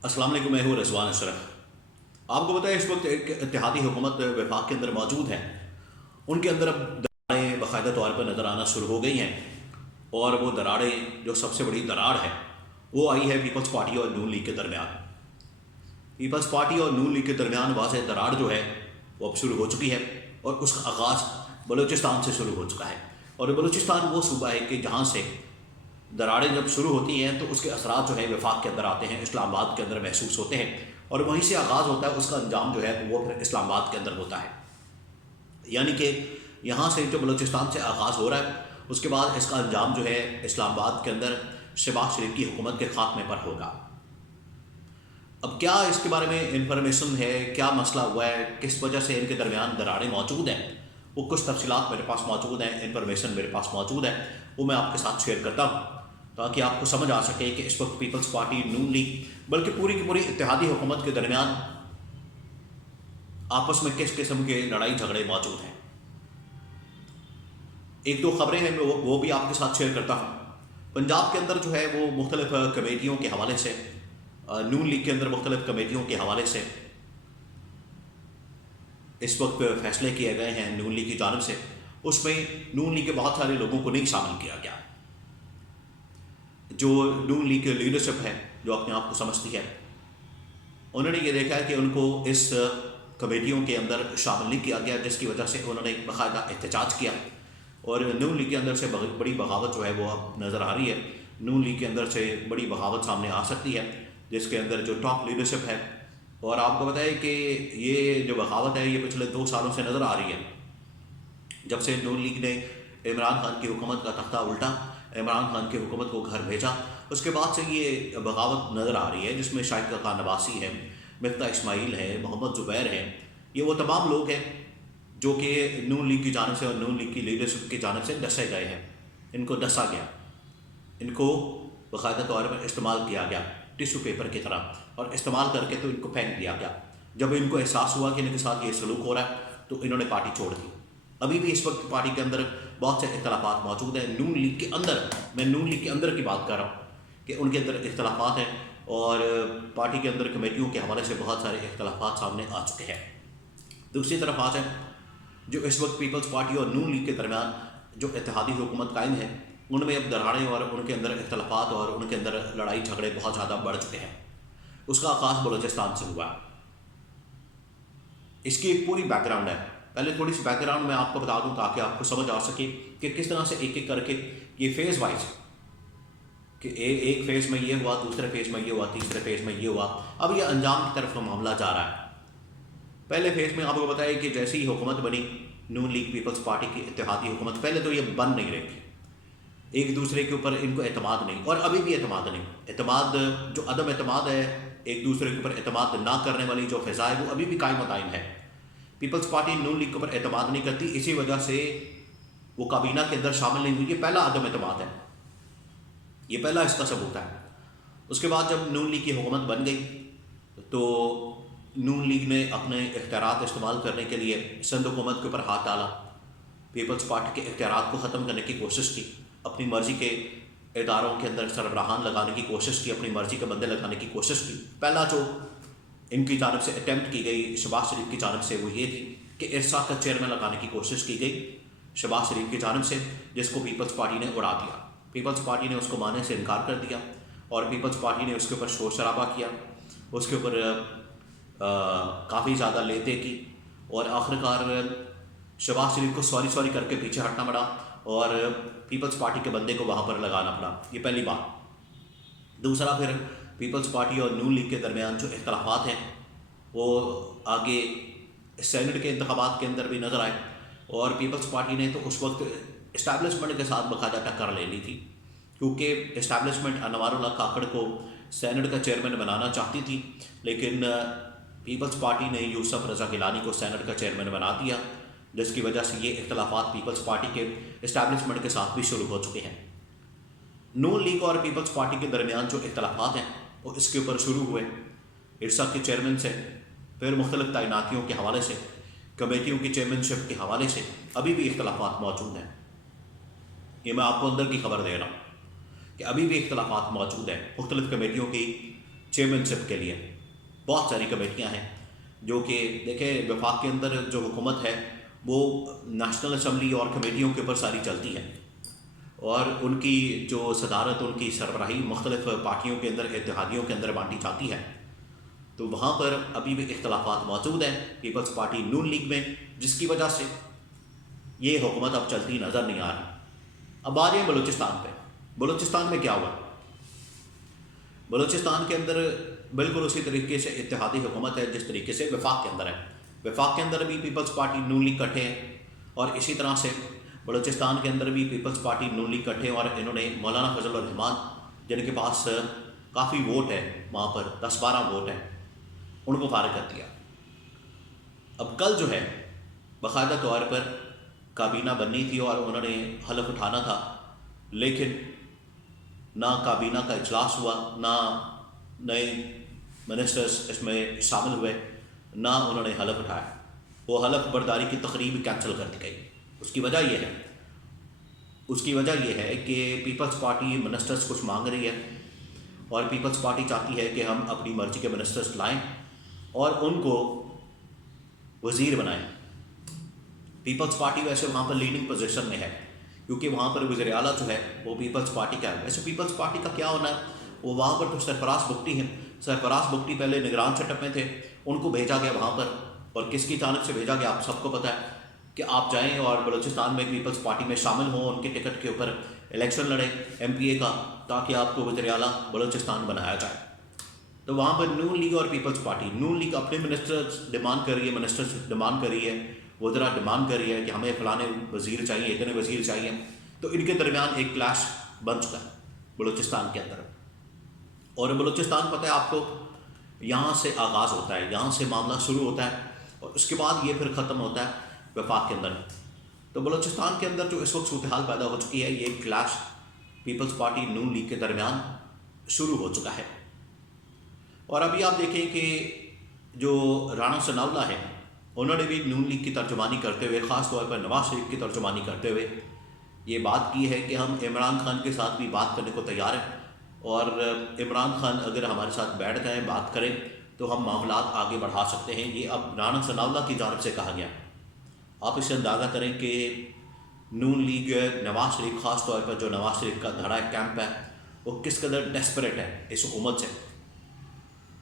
अस्सलाम वालेकुम, मैं हूँ रज़वान अशरफ। आपको पता है इस वक्त एक इत्तेहादी हुकूमत वफाक के अंदर मौजूद है। उनके अंदर अब दरारें बाकायदा तौर पर नज़र आना शुरू हो गई हैं, और वो दरारें, जो सबसे बड़ी दरार है, वो आई है पीपल्स पार्टी और नून लीग के दरमियान। पीपल्स पार्टी और नून लीग के दरमियान वाज़ेह दरार जो है वो अब शुरू हो चुकी है, और उसका आगाज़ बलूचिस्तान से शुरू हो चुका है। और बलूचिस्तान वो सूबा है कि जहाँ से दरारें जब शुरू होती हैं तो उसके असरात जो है वफाक के अंदर आते हैं, इस्लामाबाद के अंदर महसूस होते हैं, और वहीं से आगाज़ होता है। उसका अंजाम जो है वो फिर इस्लामाबाद के अंदर होता है। यानी कि यहाँ से जो बलूचिस्तान से आगाज़ हो रहा है, उसके बाद इसका अंजाम जो है इस्लामाबाद के अंदर शहबाज शरीफ की हुकूमत के खात्मे पर होगा। अब क्या इसके बारे में इंफॉर्मेशन है, क्या मसला हुआ है, किस वजह से इनके दरमियान दरारें मौजूद हैं, वो कुछ तफसीलात मेरे पास मौजूद हैं, इंफॉर्मेशन मेरे पास मौजूद है, वो मैं आपके साथ शेयर करता हूँ ताकि आपको समझ आ सके कि इस वक्त पीपल्स पार्टी, नून लीग, बल्कि पूरी की पूरी इत्तेहादी हुकूमत के दरमियान आपस में किस किस्म के लड़ाई झगड़े मौजूद हैं। एक दो खबरें हैं, वो भी आपके साथ शेयर करता हूँ। पंजाब के अंदर जो है वो मुख्तलिफ कमेटियों के हवाले से, नून लीग के अंदर मुख्तलिफ कमेटियों के हवाले से इस वक्त फैसले किए गए हैं नून लीग की जानब से। उसमें नून लीग के बहुत सारे लोगों को नहीं शामिल किया गया। जो नून लीग की लीडरशिप है, जो अपने आप को समझती है, उन्होंने ये देखा है कि उनको इस कमेटियों के अंदर शामिल नहीं किया गया, जिसकी वजह से उन्होंने बाकायदा एहतजाज किया। और नून लीग के अंदर से बड़ी बगावत जो है वो अब नज़र आ रही है। नून लीग के अंदर से बड़ी बगावत सामने आ सकती है, जिसके अंदर जो टॉप लीडरशिप है, और आपको बताएं कि ये जो बगावत है ये पिछले 2 सालों से नज़र आ रही है। जब से नून लीग ने इमरान खान की हुकूमत का तख्ता उल्टा, इमरान खान की हुकूमत को घर भेजा, उसके बाद से ये बगावत नज़र आ रही है, जिसमें शाहिद खान नवासी है, मिफ्ता इस्माइल है, मोहम्मद ज़ुबैर है। ये वो तमाम लोग हैं जो कि नून लीग की जानब से और नून लीग की लीडरशिप की जानब से डसे गए हैं। इनको डसा गया, इनको बाकायदा तौर पर इस्तेमाल किया गया टिश्यू पेपर की तरह, और इस्तेमाल करके तो इनको फेंक दिया गया। जब इनको एहसास हुआ कि इनके साथ ये सलूक हो रहा है तो इन्होंने पार्टी छोड़ दी। अभी भी इस वक्त पार्टी के अंदर बहुत से इख्तलाफात मौजूद हैं। नून लीग के अंदर, मैं नून लीग के अंदर की बात कर रहा हूँ कि उनके अंदर इख्तलाफात हैं, और पार्टी के अंदर कमेटियों के हवाले से बहुत सारे इख्तलाफात सामने आ चुके हैं। दूसरी तरफ आ जाए, जो इस वक्त पीपल्स पार्टी और नून लीग के दरमियान जो इत्तेहादी हुकूमत कायम है, उनमें अब दरारें और उनके अंदर इख्तलाफात और उनके अंदर लड़ाई झगड़े बहुत ज़्यादा बढ़ चुके हैं। उसका आगाज़ बलूचिस्तान से हुआ। इसकी एक पूरी बैकग्राउंड है। पहले थोड़ी सी बैकग्राउंड मैं आपको बता दूं ताकि आपको समझ आ सके कि किस तरह से एक एक करके ये फेज़ वाइज, कि एक फेज़ में ये हुआ, दूसरे फेज़ में ये हुआ, तीसरे फेज़ में ये हुआ, अब ये अंजाम की तरफ मामला जा रहा है। पहले फेज़ में आपको बताया कि जैसे ही हुकूमत बनी, नून लीग पीपल्स पार्टी की इत्तेहादी हुकूमत, पहले तो ये बन नहीं रही थी, एक दूसरे के ऊपर इनको एतमाद नहीं, और अभी भी एतमाद नहीं। एतमाद, जो अदम एतमाद है, एक दूसरे के ऊपर एतमाद ना करने वाली जो फ़िज़ा है, वो अभी भी कायम दायम है। पीपल्स पार्टी नून लीग के ऊपर एतमाद नहीं करती, इसी वजह से वो काबीना के अंदर शामिल नहीं हुई। ये पहला अदम एतमाद है, ये पहला इसका सबूत है। उसके बाद जब नून लीग की हुकूमत बन गई तो नून लीग ने अपने इख्तियारात इस्तेमाल करने के लिए सिंध हुकूमत के ऊपर हाथ डाला, पीपल्स पार्टी के इख्तियारात को ख़त्म करने की कोशिश की, अपनी मर्ज़ी के इदारों के अंदर सरबराहान लगाने की कोशिश की, अपनी मर्ज़ी के बंदे लगाने की कोशिश की। पहला जो इनकी जानब से अटैम्प्ट की गई शहबाज शरीफ की जानब से, वो ये थी कि इरसा का चेयरमैन लगाने की कोशिश की गई शहबाज शरीफ की जानब से, जिसको पीपल्स पार्टी ने उड़ा दिया। पीपल्स पार्टी ने उसको मानने से इनकार कर दिया, और पीपल्स पार्टी ने उसके ऊपर शोर शराबा किया, उसके ऊपर काफ़ी ज़्यादा लेते की, और आखिरकार शहबाज शरीफ को सॉरी करके पीछे हटना पड़ा, और पीपल्स पार्टी के बंदे को वहाँ पर लगाना पड़ा। ये पहली बात। दूसरा, फिर पीपल्स पार्टी और नून लीग के दरमियान जो इख्तलाफात हैं वो आगे सेनेट के इंतखाबात के अंदर भी नज़र आए, और पीपल्स पार्टी ने तो उस वक्त इस्टेब्लिशमेंट के साथ बाकायदा टक्कर ले ली थी, क्योंकि इस्टेब्लिशमेंट अनवारुल्लाह काकड़ को सेनेट का चेयरमैन बनाना चाहती थी, लेकिन पीपल्स पार्टी ने यूसुफ रज़ा गिलानी को सेनेट का चेयरमैन बना दिया, जिसकी वजह से ये इख्तलाफात पीपल्स पार्टी के इस्टेब्लिशमेंट के साथ भी शुरू हो चुके हैं। नून लीग और पीपल्स पार्टी के दरमियान जो इख्तलाफात हैं वो इसके ऊपर शुरू हुए, इरसा के चेयरमैन से, फिर मुख्तलिफ तैनातियों के हवाले से, कमेटियों की चेयरमैनशिप के हवाले से अभी भी इख्तलाफात मौजूद हैं। ये मैं आपको अंदर की खबर दे रहा हूँ कि अभी भी इख्तलाफात मौजूद हैं मुख्तलिफ कमेटियों की چیئرمین شپ کے لیے بہت ساری کمیٹیاں ہیں جو کہ دیکھیں وفاق کے اندر جو حکومت ہے وہ نیشنل اسمبلی اور کمیٹیوں کے اوپر ساری چلتی ہے، اور ان کی جو صدارت، ان کی سربراہی مختلف پارٹیوں کے اندر، اتحادیوں کے اندر بانٹی جاتی ہے۔ تو وہاں پر ابھی بھی اختلافات موجود ہیں پیپلز پارٹی نون لیگ میں، جس کی وجہ سے یہ حکومت اب چلتی نظر نہیں آ رہی۔ اب آ رہے ہیں بلوچستان پہ۔ بلوچستان میں کیا ہوا؟ بلوچستان کے اندر بالکل اسی طریقے سے اتحادی حکومت ہے جس طریقے سے وفاق کے اندر ہے۔ وفاق کے اندر بھی پیپلز پارٹی نون لیگ کٹھے ہیں، اور اسی طرح سے بلوچستان کے اندر بھی پیپلز پارٹی نون لیگ کٹھے ہیں، اور انہوں نے مولانا فضل الرحمان جن کے پاس کافی ووٹ ہے، وہاں پر 10-12 ووٹ ہیں، ان کو فارغ کر دیا۔ اب کل جو ہے باقاعدہ طور پر کابینہ بننی تھی اور انہوں نے حلف اٹھانا تھا، لیکن نہ کابینہ کا اجلاس ہوا، نہ نئے منسٹرز اس میں شامل ہوئے، نہ انہوں نے حلف اٹھایا۔ وہ حلف برداری کی تقریب کینسل کر دی گئی۔ اس کی وجہ یہ ہے کہ پیپلز پارٹی منسٹرز کچھ مانگ رہی ہے، اور پیپلز پارٹی چاہتی ہے کہ ہم اپنی مرضی کے منسٹرز لائیں اور ان کو وزیر بنائیں۔ پیپلز پارٹی ویسے وہاں پر لیڈنگ پوزیشن میں ہے، کیونکہ وہاں پر وزیر اعلیٰ جو ہے وہ پیپلز پارٹی کا ہے۔ ویسے پیپلز پارٹی کا کیا ہونا ہے، وہ وہاں پر تو سرفراز بگٹی ہیں۔ سرفراز بگٹی پہلے نگران سیٹ اپ میں تھے، ان کو بھیجا گیا وہاں پر، اور کس کی جانب سے بھیجا گیا آپ سب کو پتہ ہے کہ آپ جائیں اور بلوچستان میں پیپلز پارٹی میں شامل ہوں، ان کے ٹکٹ کے اوپر الیکشن لڑیں MP کا، تاکہ آپ کو وزیر اعلیٰ بلوچستان بنایا جائے۔ تو وہاں پر نون لیگ اور پیپلز پارٹی، نون لیگ اپنے منسٹرز ڈیمانڈ کر رہی ہے، منسٹرز ڈیمانڈ کر رہی ہے، وزراء ڈیمانڈ کر رہی ہے کہ ہمیں فلانے وزیر چاہیے، اتنے وزیر چاہیے۔ تو ان کے درمیان ایک کلیش بن چکا ہے بلوچستان کے اندر۔ اور بلوچستان پتہ ہے آپ کو، یہاں سے آغاز ہوتا ہے، یہاں سے معاملہ شروع ہوتا ہے، اور اس کے بعد یہ پھر ختم ہوتا ہے وفاق کے اندر۔ تو بلوچستان کے اندر جو اس وقت صورتحال پیدا ہو چکی ہے، یہ کلیش پیپلز پارٹی نون لیگ کے درمیان شروع ہو چکا ہے۔ اور ابھی آپ دیکھیں کہ جو رانا ثناء اللہ ہے، انہوں نے بھی نون لیگ کی ترجمانی کرتے ہوئے، خاص طور پر نواز شریف کی ترجمانی کرتے ہوئے یہ بات کی ہے کہ ہم عمران خان کے ساتھ بھی بات کرنے کو تیار ہیں، اور عمران خان اگر ہمارے ساتھ بیٹھ جائیں، بات کریں، تو ہم معاملات آگے بڑھا سکتے ہیں۔ یہ اب رانا ثناء اللہ کی جانب سے کہا گیا۔ آپ اس سے اندازہ کریں کہ نون لیگ، نواز شریف، خاص طور پر جو نواز شریف کا دھڑا کیمپ ہے، وہ کس قدر ڈیسپریٹ ہے اس حکومت سے،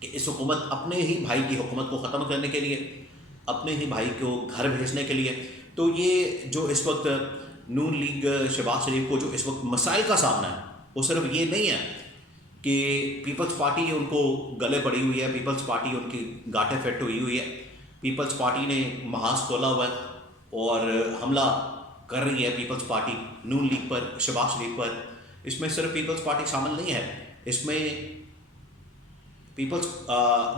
کہ اس حکومت اپنے ہی بھائی کی حکومت کو ختم کرنے کے لیے، اپنے ہی بھائی کو گھر بھیجنے کے لیے۔ تو یہ جو اس وقت نون لیگ، شہباز شریف کو جو اس وقت مسائل کا سامنا ہے، وہ صرف یہ نہیں ہے کہ پیپلز پارٹی ان کو گلے پڑی ہوئی ہے، پیپلز پارٹی ان کی گاٹیں فٹ ہوئی ہے، پیپلز پارٹی نے محاذ کھولا ہوا ہے اور حملہ کر رہی ہے پیپلز پارٹی نون لیگ پر، شہباز شریف پر۔ اس میں صرف پیپلز پارٹی شامل نہیں ہے، اس میں پیپلز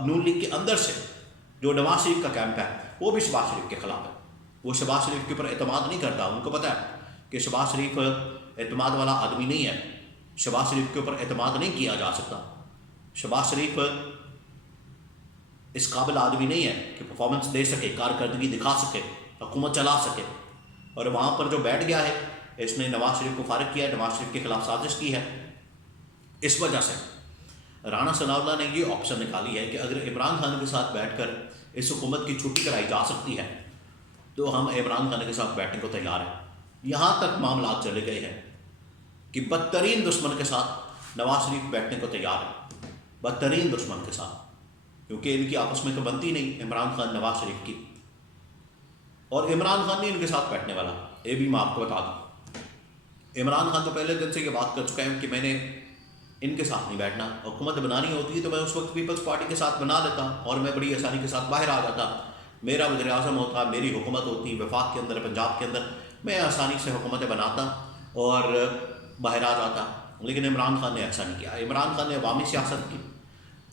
نون لیگ کے اندر سے جو نواز شریف کا کیمپ ہے، وہ بھی شہباز شریف کے خلاف ہے۔ وہ شہباز شریف کے اوپر اعتماد نہیں کرتا، ان کو پتہ ہے کہ شہباز شریف اعتماد والا آدمی نہیں ہے، شہباز شریف کے اوپر اعتماد نہیں کیا جا سکتا۔ شہباز شریف اس قابل آدمی نہیں ہے کہ پرفارمنس دے سکے، کارکردگی دکھا سکے، حکومت چلا سکے۔ اور وہاں پر جو بیٹھ گیا ہے، اس نے نواز شریف کو فارغ کیا ہے، نواز شریف کے خلاف سازش کی ہے۔ اس وجہ سے رانا ثناء اللہ نے یہ آپشن نکالی ہے کہ اگر عمران خان کے ساتھ بیٹھ کر اس حکومت کی چھٹی کرائی جا سکتی ہے، تو ہم عمران خان کے ساتھ بیٹھنے کو تیار ہیں۔ یہاں تک معاملات چلے گئے ہیں کہ بدترین دشمن کے ساتھ نواز شریف بیٹھنے کو تیار ہے، بدترین دشمن کے ساتھ، کیونکہ ان کی آپس میں تو بنتی نہیں عمران خان نواز شریف کی، اور عمران خان نہیں ان کے ساتھ بیٹھنے والا۔ یہ بھی میں آپ کو بتا دوں، عمران خان تو پہلے دن سے یہ بات کر چکا ہے کہ میں نے ان کے ساتھ نہیں بیٹھنا، حکومت بنانی ہوتی ہے تو میں اس وقت پیپلز پارٹی کے ساتھ بنا لیتا اور میں بڑی آسانی کے ساتھ باہر آ جاتا، میرا وزیر اعظم ہوتا، میری حکومت ہوتی وفاق کے اندر، پنجاب کے اندر، میں آسانی سے حکومتیں بناتا اور باہر آ جاتا۔ لیکن عمران خان نے ایسا نہیں کیا۔ عمران خان نے عوامی سیاست کی،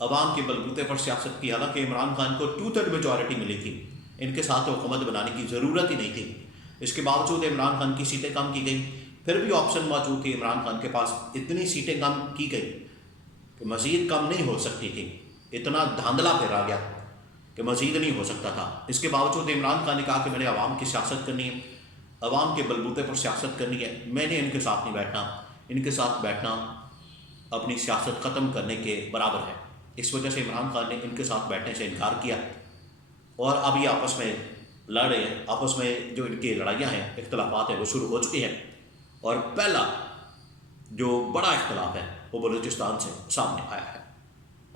عوام کے بلبوتے پر سیاست کی، حالانکہ عمران خان کو 2/3 میجورٹی ملی تھی، ان کے ساتھ حکومت بنانے کی ضرورت ہی نہیں تھی۔ اس کے باوجود عمران خان کی سیٹیں کم کی گئیں، پھر بھی آپشن موجود تھی عمران خان کے پاس، اتنی سیٹیں کم کی گئی کہ مزید کم نہیں ہو سکتی تھی، اتنا دھاندلا پھیرا گیا کہ مزید نہیں ہو سکتا تھا۔ اس کے باوجود عمران خان نے کہا کہ میں نے عوام کی سیاست کرنی ہے، عوام کے بلبوتے پر سیاست کرنی ہے، میں نے ان کے ساتھ نہیں بیٹھنا، ان کے ساتھ بیٹھنا اپنی سیاست ختم کرنے کے برابر ہے۔ اس وجہ سے عمران خان نے ان کے ساتھ بیٹھنے سے انکار کیا، اور اب یہ آپس میں لڑ رہے ہیں، آپس میں جو ان کی لڑائیاں ہیں، اختلافات ہیں، وہ شروع ہو چکی ہیں، اور پہلا جو بڑا اختلاف ہے وہ بلوچستان سے سامنے آیا ہے۔